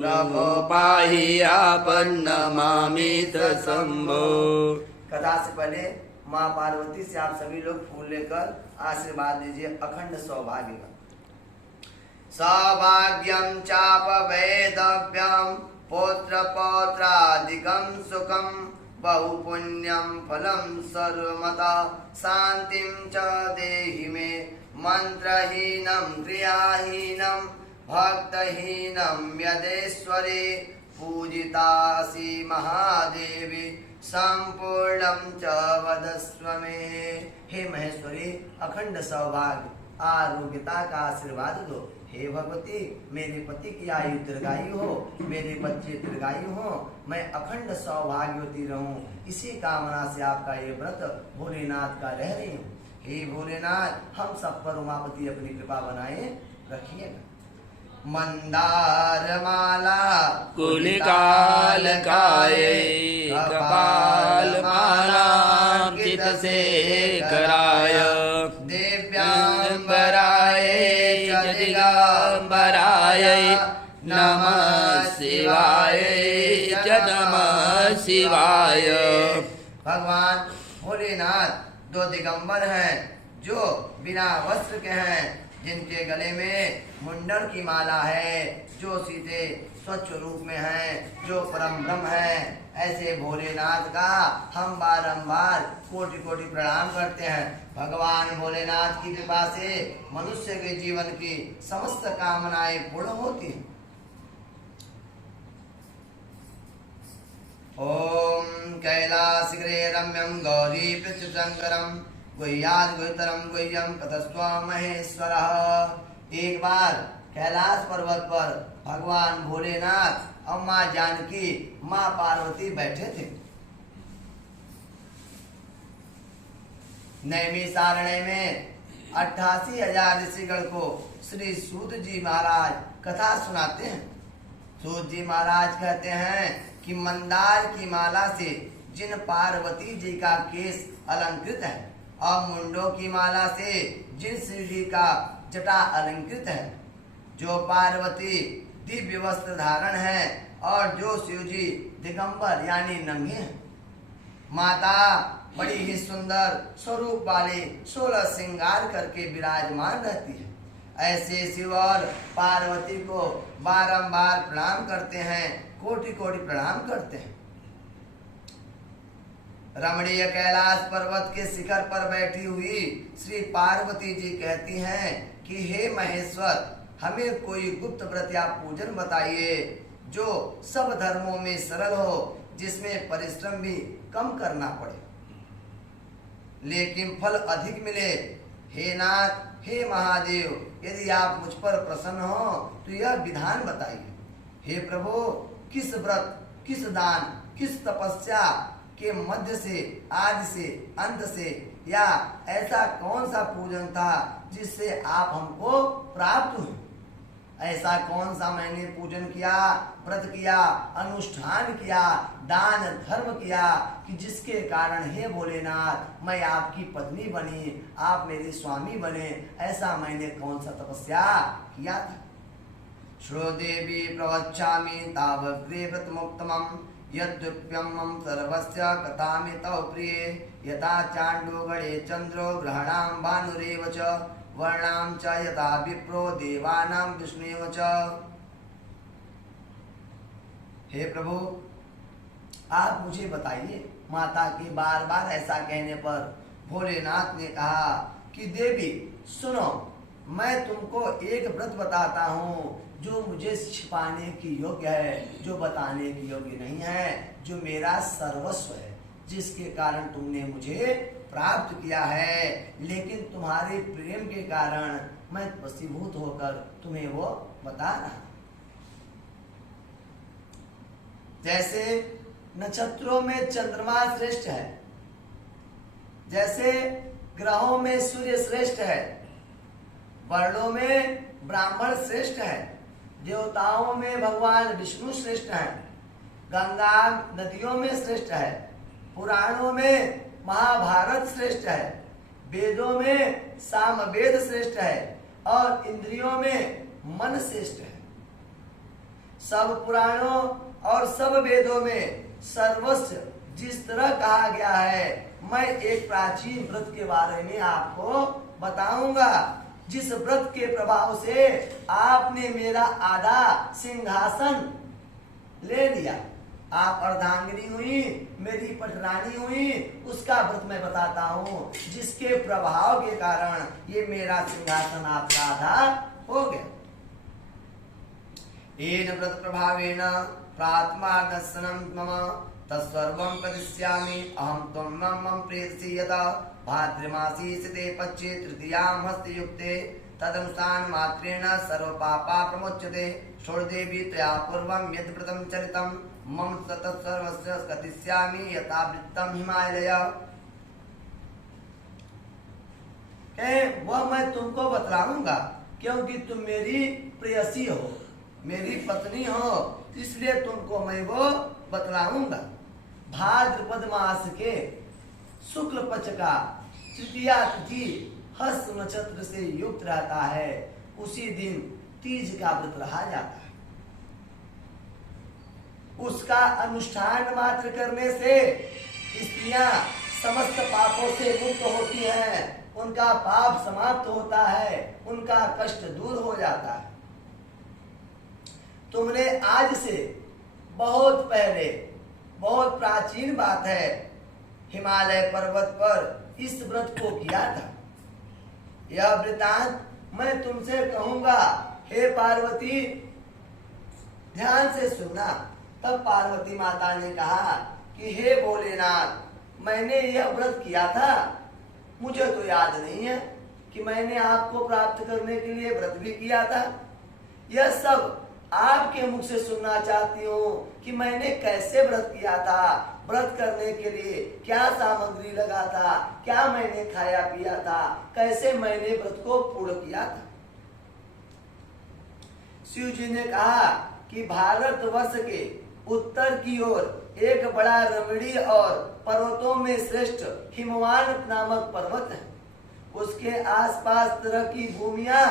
नमो पाहि आपन्नमामित शंभो। कथा से पहले माँ पार्वती से आप सभी लोग फूल लेकर आशीर्वाद दीजिए अखंड सौभाग्य का। सौभाग्यम चाप वैदव्यम पौत्र पौत्रादिकम सुखम बहु पुण्यम फलम सर्वमता शांतिम च देहि मे मंत्रहीनम क्रियाहीनम भक्तहीनम यदेश्वरे पूजितासि महादेवी संपूर्णम च वदस्व मे। हे महेश्वरी अखंड सौभाग्य आरोग्यता का आशीर्वाद दो। हे भगवती मेरे पति की आयु दीर्घायु हो, मेरे बच्चे दीर्घायु हो, मैं अखंड सौभाग्यवती रहूं, इसी कामना से आपका ये व्रत भोलेनाथ का रह रही हूँ। हे भोलेनाथ हम सब पर उमापति अपनी कृपा बनाए रखिएगा। मंदार माला कुलिकाल काये कपाल मालांकित से कराय दिव्यांबराय च दिगंबराय नमः शिवाय च नमः शिवाय। भगवान भोलेनाथ दो दिगंबर हैं जो बिना वस्त्र के हैं, जिनके गले में मुंडन की माला है, जो सीधे स्वच्छ रूप में हैं, जो परम ब्रह्म हैं। ऐसे भोलेनाथ का हम बारंबार कोटि कोटि प्रणाम करते हैं। भगवान भोलेनाथ की कृपा से मनुष्य के जीवन की समस्त कामनाएं पूर्ण होती हैं। ओम कैलासगिरे रम्यं गौरी पृथ्वीशंकरं गुह्याद गुह्यतरं गुह्यं कतस्त्व महेश्वरः। एक बार कैलाश पर्वत पर भगवान भोलेनाथ और माँ जानकी माँ पार्वती बैठे थे। नैमिषारण्य में 88,000 ऋषिगण को श्री सूत जी महाराज कथा सुनाते हैं। सूत जी महाराज कहते हैं कि मंदार की माला से जिन पार्वती जी का केस अलंकृत है और मुंडों की माला से जिन शिव जी का जटा अलंकृत है, जो पार्वती दिव्य वस्त्र धारण है और जो शिव जी दिगंबर यानी नंगे हैं, माता बड़ी ही सुंदर स्वरूप वाले 16 श्रृंगार करके विराजमान रहती है। ऐसे शिव और पार्वती को बारंबार प्रणाम करते हैं, कोटि कोटि प्रणाम करते हैं। रमणीय कैलाश पर्वत के शिखर पर बैठी हुई श्री पार्वती जी कहती हैं कि हे महेश्वर, हमें कोई गुप्त व्रत या पूजन बताइए जो सब धर्मों में सरल हो, जिसमें परिश्रम भी कम करना पड़े लेकिन फल अधिक मिले। हे नाथ, हे महादेव, यदि आप मुझ पर प्रसन्न हो तो यह विधान बताइए। हे प्रभु, किस व्रत, किस दान, किस तपस्या के मध्य से, आदि से, अंत से, या ऐसा कौन सा पूजन था जिससे आप हमको प्राप्त हुए? ऐसा कौन सा मैंने पूजन किया, व्रत किया, अनुष्ठान किया, दान धर्म किया कि जिसके कारण हे भोलेनाथ मैं आपकी पत्नी बनी, आप मेरे स्वामी बने? ऐसा मैंने कौन सा तपस्या किया था? श्रो देवी प्रवक्ष्यामि तावग्रे व्रतमुत्तमम् यद्युप्यं मम सर्वस्य कथामि तव प्रिये यथा चाण्डो गणे चन्द्रो ग्रहणां भानुरेव च वर्णां च यथा विप्रो देवानां विष्णुएव च। हे प्रभु, आप मुझे बताइए। माता के बार बार ऐसा कहने पर भोलेनाथ ने कहा कि देवी सुनो, मैं तुमको एक व्रत बताता हूँ जो मुझे छिपाने की योग्य है, जो बताने की योग्य नहीं है, जो मेरा सर्वस्व है, जिसके कारण तुमने मुझे प्राप्त किया है, लेकिन तुम्हारे प्रेम के कारण मैं वशीभूत होकर तुम्हें वो बता रहा। जैसे नक्षत्रों में चंद्रमा श्रेष्ठ है, जैसे ग्रहों में सूर्य श्रेष्ठ है, वर्णों में ब्राह्मण श्रेष्ठ है, देवताओं में भगवान विष्णु श्रेष्ठ हैं, गंगा नदियों में श्रेष्ठ है, पुराणों में महाभारत श्रेष्ठ है, वेदों में सामवेद श्रेष्ठ है और इंद्रियों में मन श्रेष्ठ है। सब पुराणों और सब वेदों में सर्वस्व जिस तरह कहा गया है, मैं एक प्राचीन व्रत के बारे में आपको बताऊंगा, जिस व्रत के प्रभाव से आपने मेरा आधा सिंहासन ले लिया। आप अर्धांगिनी हुई, मेरी पटरानी हुई, उसका व्रत मैं बताता हूँ, जिसके प्रभाव के कारण ये मेरा सिंहासन आपका आधा हो गया। येन व्रत प्रभावेन प्रात्मा दर्शनम मम तत्सर्वं करिष्यामि अहं त्वं मम प्रेषि यदा भाद्रमासी सिते पक्षे तृतीयां हस्तयुक्ते तदनुसार मात्रेण सर्व पापा प्रमोच्यते। षोडदेवी त्वया पूर्वं यद् व्रतं चरितं मम तत्सर्वस्य करिष्यामि यथावृत्तं हिमालय। वह मैं तुमको बतलाऊंगा, क्योंकि तुम मेरी प्रेयसी हो, मेरी पत्नी हो, इसलिए तुमको मैं वो बतलाऊंगा। भाद्रपद मास के शुक्ल पक्ष का तृतीया तिथि हस्त नक्षत्र से युक्त रहता है, उसी दिन तीज का व्रत रहा जाता है। उसका अनुष्ठान मात्र करने से स्त्रियां समस्त पापों से मुक्त होती हैं, उनका पाप समाप्त होता है, उनका कष्ट दूर हो जाता है। तुमने आज से बहुत पहले, बहुत प्राचीन बात है, हिमालय पर्वत पर इस व्रत को किया था। यह वृतांत मैं तुमसे कहूंगा, हे पार्वती ध्यान से सुनना। तब पार्वती माता ने कहा कि हे भोलेनाथ, मैंने यह व्रत किया था, मुझे तो याद नहीं है कि मैंने आपको प्राप्त करने के लिए व्रत भी किया था। यह सब आपके मुख से सुनना चाहती हूँ कि मैंने कैसे व्रत किया था, व्रत करने के लिए क्या सामग्री लगा था, क्या मैंने खाया पिया था, कैसे मैंने व्रत को पूर्ण किया था। शिव जी ने कहा कि भारतवर्ष के उत्तर की ओर एक बड़ा रमणीय और पर्वतों में श्रेष्ठ हिमवान नामक पर्वत है। उसके आसपास तरह की भूमियां,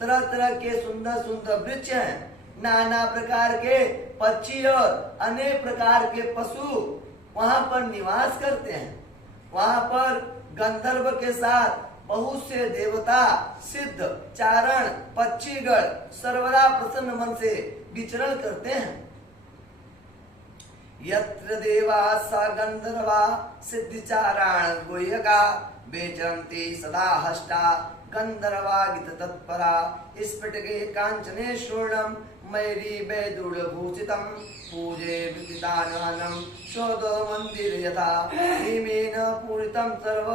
तरह तरह के सुंदर सुंदर वृक्ष हैं, नाना प्रकार के पक्षी और अनेक प्रकार के पशु वहां पर निवास करते हैं। वहां पर गंधर्व के साथ बहुत से देवता, सिद्ध, चारण, पक्षीगण सर्वदा प्रसन्न मन से विचरण करते हैं। यत्र देवा स गंधर्वा सिद्धिचाराण गुह्यका बेचरन्ति सदा हष्टा गंधर्वा गीत तत्परा स्फटिके कांचने शूर्णम मैरी वैदुर भूषितम पूजे विदिताननं शोधो मंदिर यथा हिमेन पूरितं सर्व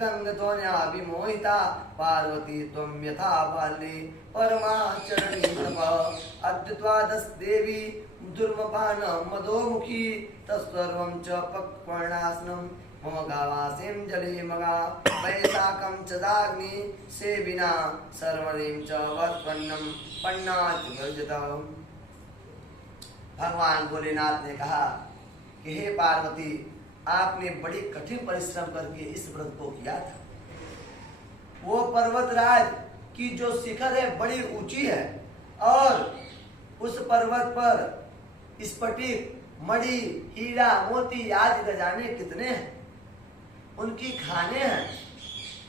गंगध्वन्या विमोहिता पार्वती त्वं यथा बाले परमाचरणी तप अद्वैद्वादश देवी दुर्मपान मदोमुखी तत्सर्वं च पक्वनाशनं मम गावासिं जले मगा वैशाखं च दाग्नि सेविना सर्वरीं च वत्पन्नं पन्नाच वर्जितम्। भगवान भोलेनाथ ने कहा कि हे पार्वती, आपने बड़ी कठिन परिश्रम करके इस व्रत को किया था। वो पर्वतराज की जो शिखर है बड़ी ऊंची है और उस पर्वत पर स्फटिक, मणि, हीरा, मोती आदि खजाने कितने हैं, उनकी खाने हैं।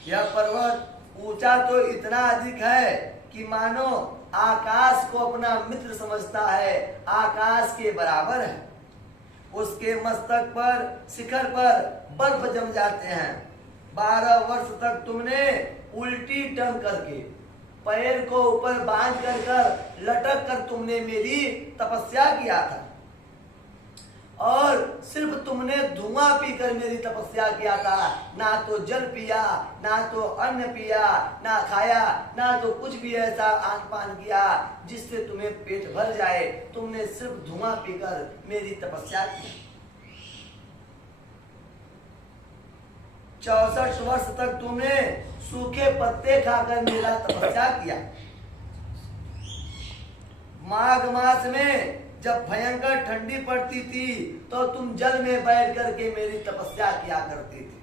यह पर्वत ऊंचा तो इतना अधिक है कि मानो आकाश को अपना मित्र समझता है, आकाश के बराबर है। उसके मस्तक पर, शिखर पर बर्फ जम जाते हैं। 12 वर्ष तक तुमने उल्टी टंग करके पैर को ऊपर बांध कर लटक कर तुमने मेरी तपस्या किया था और सिर्फ तुमने धुआं पीकर मेरी तपस्या किया था। ना तो जल पिया, ना तो अन्न पिया, ना खाया, ना तो कुछ भी ऐसा आन पान किया जिससे तुम्हें पेट भर जाए। तुमने सिर्फ धुआं पीकर मेरी तपस्या की। 64 वर्ष तक तुमने सूखे पत्ते खाकर मेरा तपस्या किया। माघ मास में जब भयंकर ठंडी पड़ती थी तो तुम जल में बैठ करके मेरी तपस्या किया करती थी।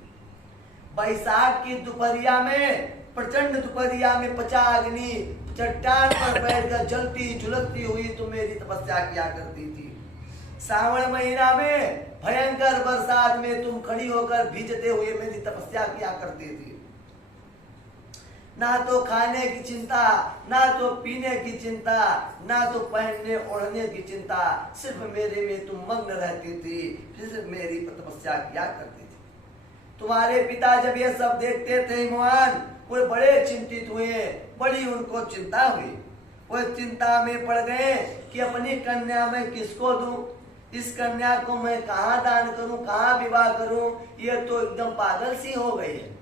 बैसाख की दोपहरिया में, प्रचंड दोपहरिया में 50 अग्नि चट्टान पर बैठकर जलती झुलकती हुई तुम मेरी तपस्या किया करती थी। सावन महीना में भयंकर बरसात में तुम खड़ी होकर भीजते हुए मेरी तपस्या किया करती थी। ना तो खाने की चिंता, ना तो पीने की चिंता, ना तो पहनने ओढ़ने की चिंता, सिर्फ मेरे में तुम मग्न रहती थी, सिर्फ मेरी तपस्या किया करती थी। तुम्हारे पिता जब ये सब देखते थे हिमवान, वो बड़े चिंतित हुए, बड़ी उनको चिंता हुई। वो चिंता में पड़ गए कि अपनी कन्या मैं किसको दूं, इस कन्या को मैं कहाँ दान करूं, कहाँ विवाह करूं, ये तो एकदम पागल सी हो गई है।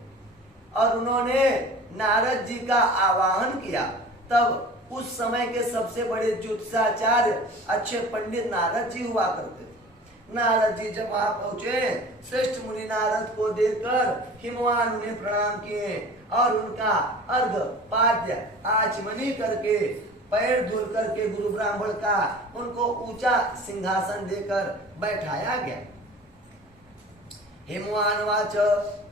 और उन्होंने नारद जी का आवाहन किया। तब उस समय के सबसे बड़े ज्योतिषाचार्य अच्छे पंडित नारद जी हुआ करते थे। नारद जी जब वहां पहुंचे, श्रेष्ठ मुनि नारद को देखकर हिमवान उन्हें प्रणाम किए और उनका अर्घ पाद्य आचमनी करके पैर धुल करके गुरु ब्राह्मण का उनको ऊंचा सिंहासन देकर बैठाया गया। हिमवान वाच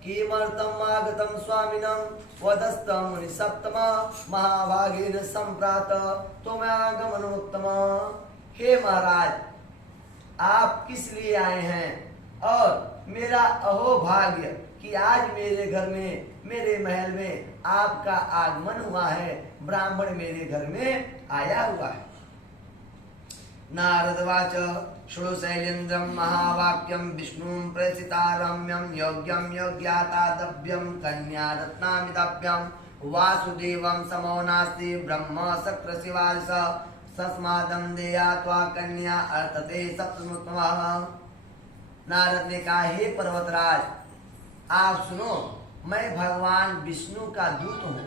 किमर्थम आगतम स्वामिनम वदस्तम मुनि सप्तम महाभागेन संप्रात त्वमागमनोत्तम। हे महाराज, आप किस लिए आए हैं और मेरा अहो भाग्य कि आज मेरे घर में, मेरे महल में आपका आगमन हुआ है, ब्राह्मण मेरे घर में आया हुआ है। नारदवाच शृणु शैलेन्द्रं महावाक्यं विष्णुं प्रेषिता रम्यं योग्यं योग्यातादभ्यं कन्या रत्नामिताभ्यं वासुदेवं समो नास्ति ब्रह्म शक्र शिवास तस्मादं देया त्वा कन्या अर्थते सप्तमोत्तमः। नारद ने कहा, हे पर्वतराज, आप सुनो, मैं भगवान विष्णु का दूत हूँ।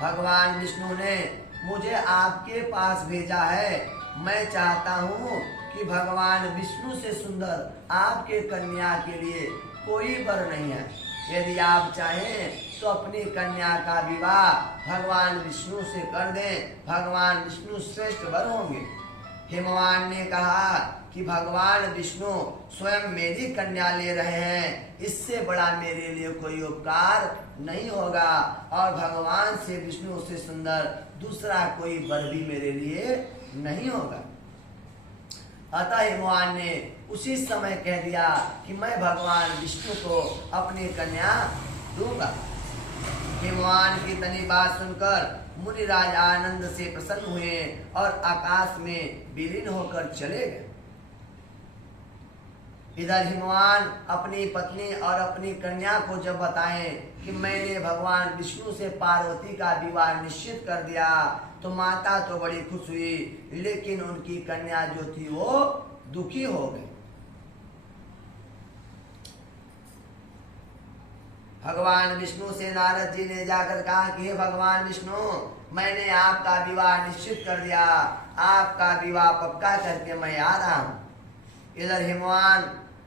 भगवान विष्णु ने मुझे आपके पास भेजा है। मैं चाहता हूँ कि भगवान विष्णु से सुंदर आपके कन्या के लिए कोई वर नहीं है। यदि आप चाहें तो अपनी कन्या का विवाह भगवान विष्णु से कर दें, भगवान विष्णु श्रेष्ठ वर होंगे। हिमवान ने कहा कि भगवान विष्णु स्वयं मेरी कन्या ले रहे हैं, इससे बड़ा मेरे लिए कोई उपकार नहीं होगा और भगवान से, विष्णु से सुंदर दूसरा कोई वर भी मेरे लिए नहीं होगा। अतः हिमवान ने उसी समय कह दिया कि मैं भगवान विष्णु को अपनी कन्या दूंगा। हिमवान की तनी बात सुनकर मुनिराज आनंद से प्रसन्न हुए और आकाश में विलीन होकर चले गए। इधर हिमवान अपनी पत्नी और अपनी कन्या को जब बताएं कि मैंने भगवान विष्णु से पार्वती का विवाह निश्चित कर दिया, तो माता तो बड़ी खुश हुई, लेकिन उनकी कन्या जो थी वो दुखी हो गई। भगवान विष्णु से नारद जी ने जाकर कहा कि हे भगवान विष्णु, मैंने आपका विवाह निश्चित कर दिया, आपका विवाह पक्का करके मैं आ रहा हूँ। इधर हिमवान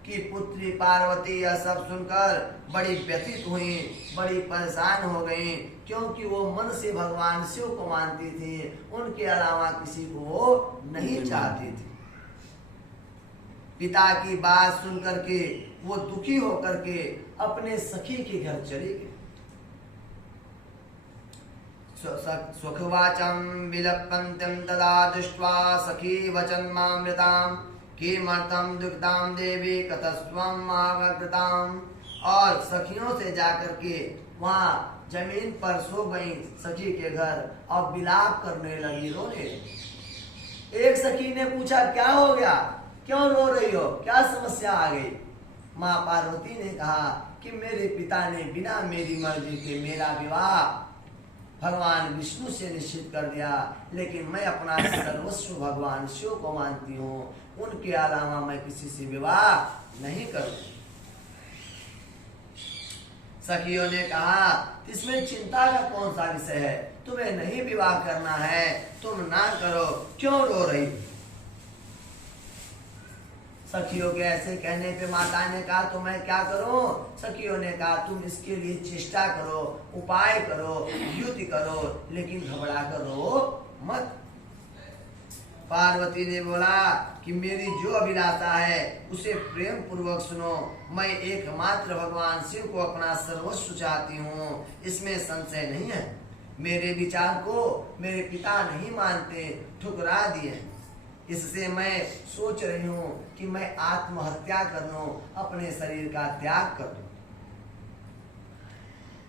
की पुत्री पार्वती यह सब सुनकर बड़ी व्यथित हुई, बड़ी परेशान हो गई, क्योंकि वो मन से भगवान शिव को मानती थी, उनके अलावा किसी को वो नहीं चाहती थी। पिता की बात सुन करके वो दुखी होकर के अपने सखी के घर चली गई। सुखवाचम विलपन्त्यं तदा दृष्ट्वा सखी वचनमामृताम् किमर्थं दुःखदां देवी कतस्त्वम् आगताम्। और सखियों से जाकर के वहाँ जमीन पर सो गई सखी के घर और विलाप करने लगी, रोने लगी। एक सखी ने पूछा, क्या हो गया, क्यों रो रही हो, क्या समस्या आ गई? माँ पार्वती ने कहा कि मेरे पिता ने बिना मेरी मर्जी के मेरा विवाह भगवान विष्णु से निश्चित कर दिया, लेकिन मैं अपना सर्वस्व भगवान शिव को मानती हूँ, उनके अलावा मैं किसी से विवाह नहीं करूँ। सखियों ने कहा, इसमें चिंता का कौन सा विषय है, तुम्हें नहीं विवाह करना है, तुम ना करो, क्यों रो रही? सखियों के ऐसे कहने पे माता ने कहा, तो मैं क्या करूं? सखियों ने कहा, तुम इसके लिए चेष्टा करो, उपाय करो, युति करो, लेकिन घबरा कर रो मत। पार्वती ने बोला कि मेरी जो अभिलाषा है उसे प्रेम पूर्वक सुनो। मैं एकमात्र भगवान शिव को अपना सर्वस्व चाहती हूँ, इसमें संशय नहीं है। मेरे विचार को मेरे पिता नहीं मानते, ठुकरा दिए। इससे मैं सोच रही हूँ कि मैं आत्महत्या कर लूं, अपने शरीर का त्याग कर दूं।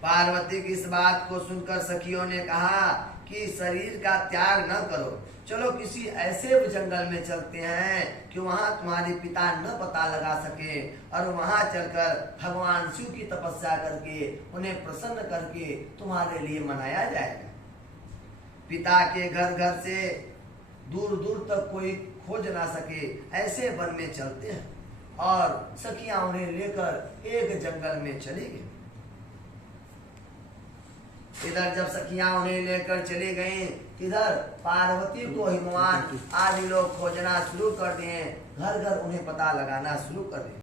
पार्वती की इस बात को सुनकर सखियों ने कहा कि शरीर का त्याग न करो, चलो किसी ऐसे जंगल में चलते हैं कि वहां तुम्हारे पिता न पता लगा सके, और वहां चलकर भगवान शिव की तपस्या करके उन्हें प्रसन्न करके तुम्हारे लिए मनाया जाएगा। पिता के घर घर से दूर दूर तक कोई खोज ना सके, ऐसे वन में चलते हैं। और सखियां उन्हें लेकर एक जंगल में चली गई। इधर जब सखियां उन्हें लेकर चली गईं, इधर पार्वती को हिमवान आदि लोग खोजना शुरू कर दिए, घर घर उन्हें पता लगाना शुरू कर दिए।